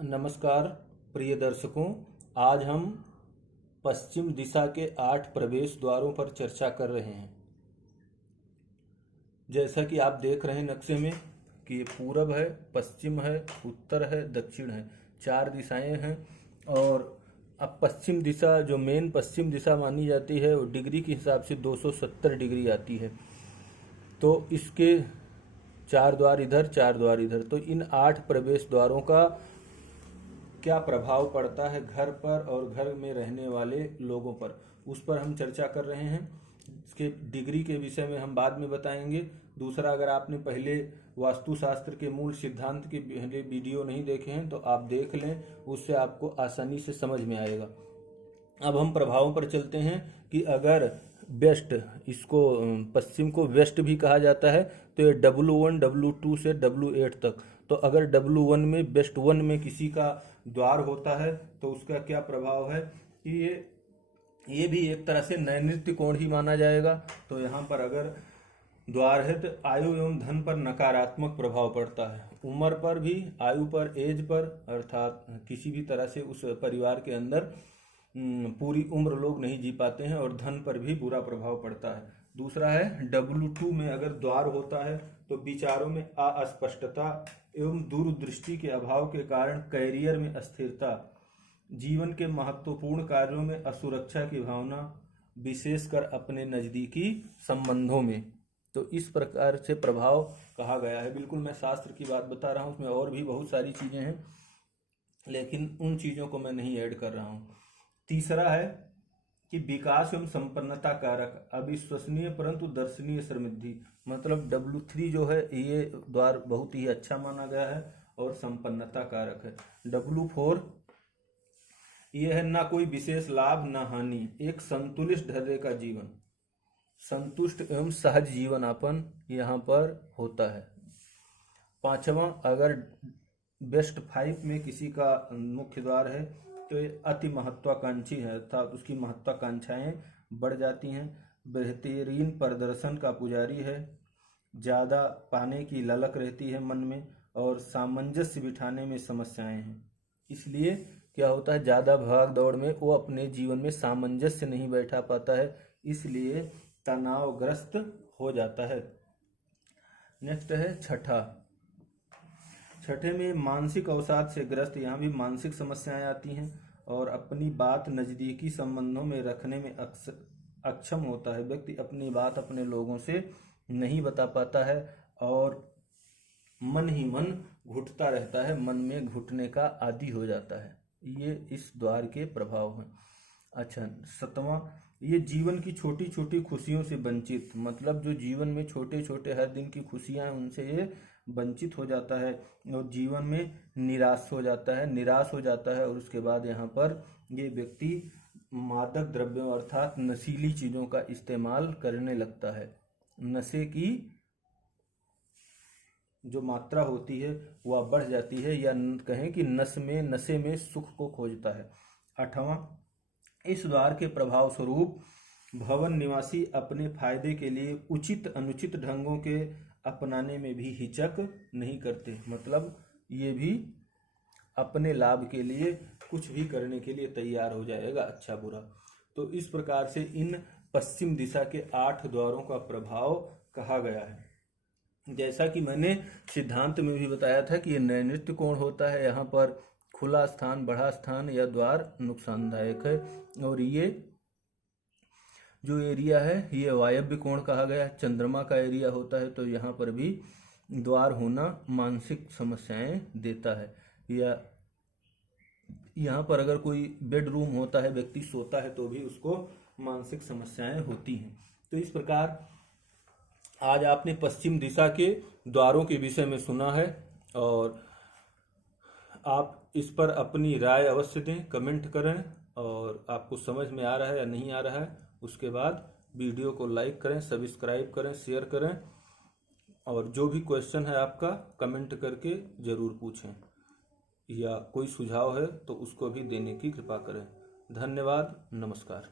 नमस्कार प्रिय दर्शकों, आज हम पश्चिम दिशा के 8 प्रवेश द्वारों पर चर्चा कर रहे हैं। जैसा कि आप देख रहे हैं नक्शे में कि ये पूरब है, पश्चिम है, उत्तर है, दक्षिण है, 4 दिशाएं हैं। और अब पश्चिम दिशा जो मेन पश्चिम दिशा मानी जाती है वो डिग्री के हिसाब से 270 डिग्री आती है। तो इसके 4 द्वार इधर, 4 द्वार इधर, तो इन 8 प्रवेश द्वारों का क्या प्रभाव पड़ता है घर पर और घर में रहने वाले लोगों पर, उस पर हम चर्चा कर रहे हैं। इसके डिग्री के विषय में हम बाद में बताएंगे। दूसरा, अगर आपने पहले वास्तुशास्त्र के मूल सिद्धांत के पहले वीडियो नहीं देखे हैं तो आप देख लें, उससे आपको आसानी से समझ में आएगा। अब हम प्रभावों पर चलते हैं कि अगर वेस्ट, इसको पश्चिम को वेस्ट भी कहा जाता है, तो ये W1 W2 से W8 तक। तो अगर W1 में वेस्ट 1 में किसी का द्वार होता है तो उसका क्या प्रभाव है कि ये भी एक तरह से नैऋत्य कोण ही माना जाएगा। तो यहाँ पर अगर द्वार है तो आयु एवं धन पर नकारात्मक प्रभाव पड़ता है। उम्र पर भी, आयु पर, एज पर, अर्थात किसी भी तरह से उस परिवार के अंदर पूरी उम्र लोग नहीं जी पाते हैं, और धन पर भी बुरा प्रभाव पड़ता है। दूसरा है W2 में अगर द्वार होता है तो विचारों में अस्पष्टता एवं दूरदृष्टि के अभाव के कारण कैरियर में अस्थिरता, जीवन के महत्वपूर्ण कार्यों में असुरक्षा की भावना, विशेषकर अपने नजदीकी संबंधों में। तो इस प्रकार से प्रभाव कहा गया है। बिल्कुल मैं शास्त्र की बात बता रहा हूँ, उसमें और भी बहुत सारी चीजें हैं, लेकिन उन चीजों को मैं नहीं ऐड कर रहा हूँ। तीसरा है कि विकास एवं संपन्नता कारक, अविश्वसनीय परंतु दर्शनीय समृद्धि। मतलब W3 जो है ये द्वार बहुत ही अच्छा माना गया है और संपन्नता कारक है। W4 ये है ना कोई विशेष लाभ ना हानि, एक संतुलित ढर्रे का जीवन, संतुष्ट एवं सहज जीवन यापन यहाँ पर होता है। पांचवा, अगर बेस्ट 5 में किसी का मुख्य द्वार है तो ये अति महत्वाकांक्षी है, अर्थात उसकी महत्वाकांक्षाएं बढ़ जाती हैं। बेहतरीन प्रदर्शन का पुजारी है, ज़्यादा पाने की ललक रहती है मन में, और सामंजस्य बिठाने में समस्याएं हैं। इसलिए क्या होता है, ज़्यादा भाग दौड़ में वो अपने जीवन में सामंजस्य नहीं बैठा पाता है, इसलिए तनावग्रस्त हो जाता है। नेक्स्ट है छठे में मानसिक अवसाद से ग्रस्त, यहाँ भी मानसिक समस्याएं आती हैं, और अपनी बात नजदीकी संबंधों में रखने में अक्षम होता है। व्यक्ति अपनी बात अपने लोगों से नहीं बता पाता है और मन ही मन घुटता रहता है, मन में घुटने का आदी हो जाता है। ये इस द्वार के प्रभाव हैं। अच्छा, 7वां, ये जीवन की छोटी छोटी खुशियों से वंचित, मतलब जो जीवन में छोटे छोटे हर दिन की खुशियां हैं उनसे ये वंचित हो जाता है और जीवन में निराश हो जाता है। और उसके बाद यहाँ पर ये व्यक्ति मादक द्रव्यों अर्थात नशीली चीजों का इस्तेमाल करने लगता है। नशे की जो मात्रा होती है वह बढ़ जाती है, या कहें कि नशे में सुख को खोजता है। 8वां, इस द्वार के प्रभाव स्वरूप भवन निवासी अपने फायदे के लिए उचित अनुचित ढंगों के अपनाने में भी हिचक नहीं करते। मतलब ये भी अपने लाभ के लिए कुछ भी करने के लिए तैयार हो जाएगा, अच्छा बुरा। तो इस प्रकार से इन पश्चिम दिशा के 8 द्वारों का प्रभाव कहा गया है। जैसा कि मैंने सिद्धांत में भी बताया था कि ये नैऋत्य कोण होता है, यहाँ पर खुला स्थान, बड़ा स्थान या द्वार नुकसानदायक है। और ये जो एरिया है ये वायव्य कोण कहा गया है, चंद्रमा का एरिया होता है, तो यहाँ पर भी द्वार होना मानसिक समस्याएं देता है। या यहाँ पर अगर कोई बेडरूम होता है, व्यक्ति सोता है, तो भी उसको मानसिक समस्याएं होती हैं। तो इस प्रकार आज आपने पश्चिम दिशा के द्वारों के विषय में सुना है, और आप इस पर अपनी राय अवश्य दें, कमेंट करें, और आपको समझ में आ रहा है या नहीं आ रहा है। उसके बाद वीडियो को लाइक करें, सब्सक्राइब करें, शेयर करें, और जो भी क्वेश्चन है आपका कमेंट करके ज़रूर पूछें, या कोई सुझाव है तो उसको भी देने की कृपा करें। धन्यवाद, नमस्कार।